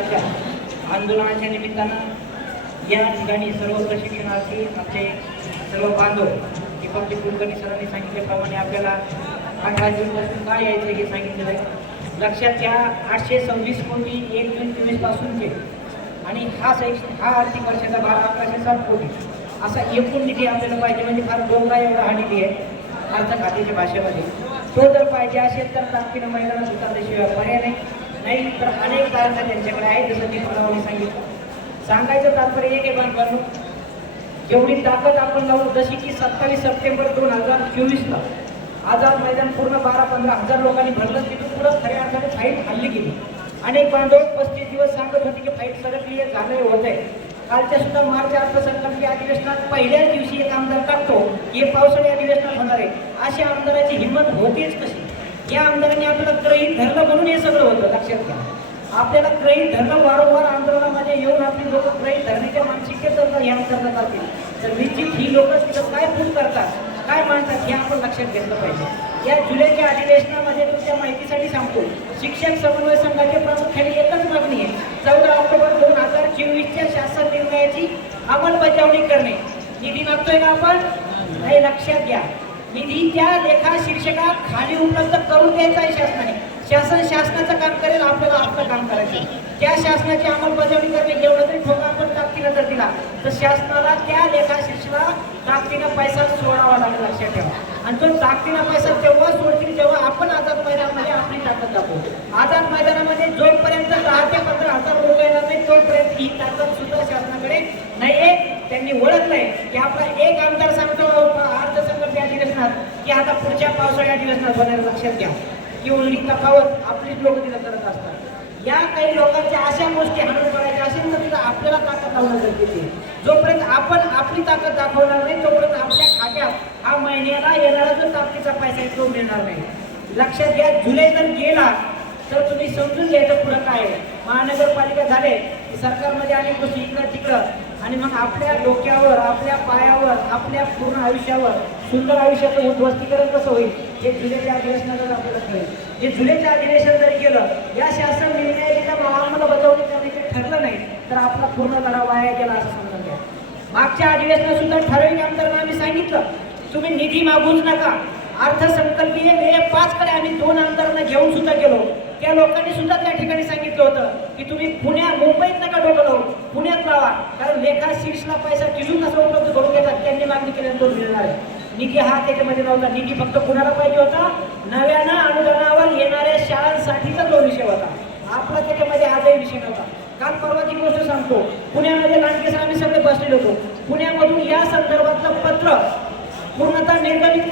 प्रकारच्या आंदोलनाच्या निमित्तानं या ठिकाणी सर्व प्रशिक्षणार्थी आमचे सर्व बांधव दीपकजी कुलकर्णी सरांनी सांगितल्याप्रमाणे आपल्याला अठरा जूनपासून काय यायचं हे सांगितलेलं आहे. लक्षात घ्या आठशे सव्वीस कोटी एक जून चोवीस पासूनचे आणि हा शैक्षणिक हा आर्थिक वर्षाचा बारा अकराशे सात कोटी. असा एकूण निधी आपल्याला पाहिजे म्हणजे फार डोंगरा एवढा हा निधी आहे अर्थ खात्याच्या भाषेमध्ये. तो जर पाहिजे असेल तर ताकदीनं महिलांना उतरल्याशिवाय पर्याय नाही. नाही तर अनेक तारखा त्यांच्याकडे आहेत जसं मी तुम्हाला सांगितलं. सांगायचं तात्पर्य एक आहे बांधवांनो जेवढी ताकद आपण लावू जशी की सत्तावीस सप्टेंबर दोन हजार चोवीसला आझाद मैदान पूर्ण बारा पंधरा हजार लोकांनी भरलं तिथून पुढं खऱ्या अर्थाने फाईट हल्ली गेली. अनेक बांधव पस्तीस दिवस सांगत होते की फाईट सरकली आहे झालंय होत आहे कालच्या सुद्धा मार्च अर्थसंकल्पीय अधिवेशनात पहिल्याच दिवशी एक आमदार टाकतो हे पावसाळी अधिवेशनात होणार आहे. अशा आमदाराची हिंमत होतीच कशी या आमदारांनी आपल्याला ग्रहित धरलं म्हणून हे सगळं होतं लक्षात घ्या. आपल्याला ग्रहित धरणं वारंवार आंदोलनामध्ये येऊन आपली लोक ग्रहित धरण्याच्या मानसिकतेत हे आंदोलन करतील तर निश्चित ही लोक तिथं काय फूल करतात काय मानतात हे आपण लक्षात घेतलं पाहिजे. या जुलैच्या अधिवेशनामध्ये तुमच्या माहितीसाठी सांगतो शिक्षक समन्वय संघाचे प्रामुख्याने एकच मागणी आहे. चौदा ऑक्टोबर दोन हजार चोवीसच्या शासन निर्णयाची अंमलबजावणी करणे. निधी मागतोय का आपण? नाही लक्षात घ्या. निधी त्या लेखा शीर्षकात खाली उपलब्ध करून द्यायचा आहे शासनाने. शासन शासनाचं काम करेल आपल्याला आपलं काम करायचं त्या शासनाची अंमलबजावणी करणे एवढं तरी ठोका आपण ताकदीनं जर दिला तर शासनाला त्या लेखा शीर्षला ताकदीनं पैसा सोडावा लागेल लक्षात ठेवा. आणि तो ताकदीनं पैसा तेव्हा सोडतील जेव्हा आपण आझाद मैदानामध्ये आपली ताकद दाखवू. आझाद मैदानामध्ये जोपर्यंत दहा ते पंधरा हजार लोक येणार नाही तोपर्यंत ही ताकद सुद्धा शासनाकडे नाही त्यांनी ओळख नाही की आपला एक आमदार सांगतो अर्थसंकल्पीय अधिवेशनात की आता पुढच्या पावसाळ्या अधिवेशनात बनायला लक्षात घ्या. की उरली तफावत आपलीच लोक तिला करत असतात. या काही लोकांच्या अशा गोष्टी हाणून करायच्या असेल तर तिथं आपल्याला ताकद लावणं गरजेचे जोपर्यंत आपण आपली ताकद दाखवणार नाही तोपर्यंत आपल्या खात्यात हा महिन्याला येणारा जो ताकदीचा पैसा आहे तो मिळणार नाही. लक्षात घ्या जुलै जर गेला तर तुम्ही समजून घ्यायचं पुढं काय महानगरपालिका झाले की सरकारमध्ये अनेक गोष्टी इकडं तिकडं. आणि मग आपल्या डोक्यावर आपल्या पायावर आपल्या पूर्ण आयुष्यावर सुंदर आयुष्याचं उद्ध्वस्तीकरण कसं होईल? हे जुलैच्या अधिवेशनाला आपल्याला कळेल. हे जुलैच्या अधिवेशन जरी गेलं या शासन निर्णयाची जर अंमलबजावणी करण्याचे ठरलं नाही तर आपला पूर्ण लढा वाया गेला असं समजून घ्या. मागच्या अधिवेशनात सुद्धा ठराविक आमदारांना आम्ही सांगितलं तुम्ही निधी मागूच नका. अर्थसंकल्पीय व्यय पाच कडे आम्ही दोन आमदारांना घेऊन सुद्धा गेलो. त्या लोकांनी सुद्धा त्या ठिकाणी सांगितलं होतं की तुम्ही पुण्या मुंबईत नका डोकं लावू पुण्यात लावा कारण लेखा सीट्सला पैसा किजून कसा उपलब्ध करून देतात त्यांनी मागणी केल्यानंतर मिळणार आहे. निधी हा त्याच्यामध्ये नव्हता. निधी फक्त कुणाला पाहिजे होता. नव्यानं अनुदानावर येणाऱ्या शाळांसाठीचा जो विषय होता. आपला त्याच्यामध्ये आजही विषय नव्हता. काल परवाची गोष्ट सांगतो. पुण्यामध्ये लांडकेस आम्ही सगळे बसलेलो होतो. पुण्यामधून या संदर्भातलं पत्र पूर्णतः निर्गमित